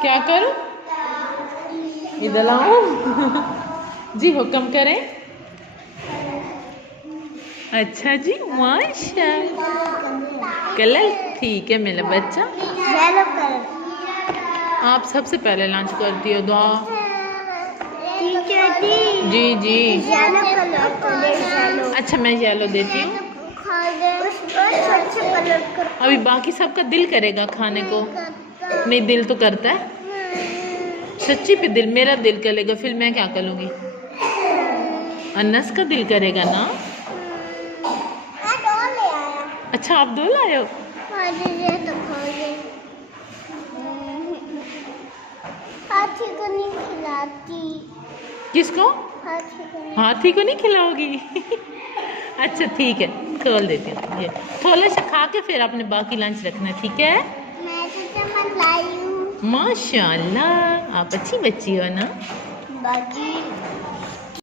क्या करूं? इधर लाओ। जी हुक्म करें। अच्छा जी, माशा। कलर ठीक है मेरा बच्चा। Yellow colour. आप सबसे पहले लंच करती हो दुआ। टीचर जी जी। Yellow colour. अच्छा मैं येलो देती हूँ। अभी बाकी सबका दिल करेगा खाने को। नहीं दिल तो करता है सच्ची पे दिल, मेरा दिल करेगा फिर मैं क्या करूँगी? अनस का दिल करेगा ना। अच्छा आप दो लाए हो। हाथी को नहीं खिलाती। किसको? हाथी को नहीं खिलाओगी? अच्छा ठीक है खोल देती हूँ। ये थोड़ा सा खा के फिर आपने बाकी लंच रखना, ठीक है? मैं तो चम्मच लाई हूँ। माशाल्लाह आप अच्छी बच्ची हो ना। बाकी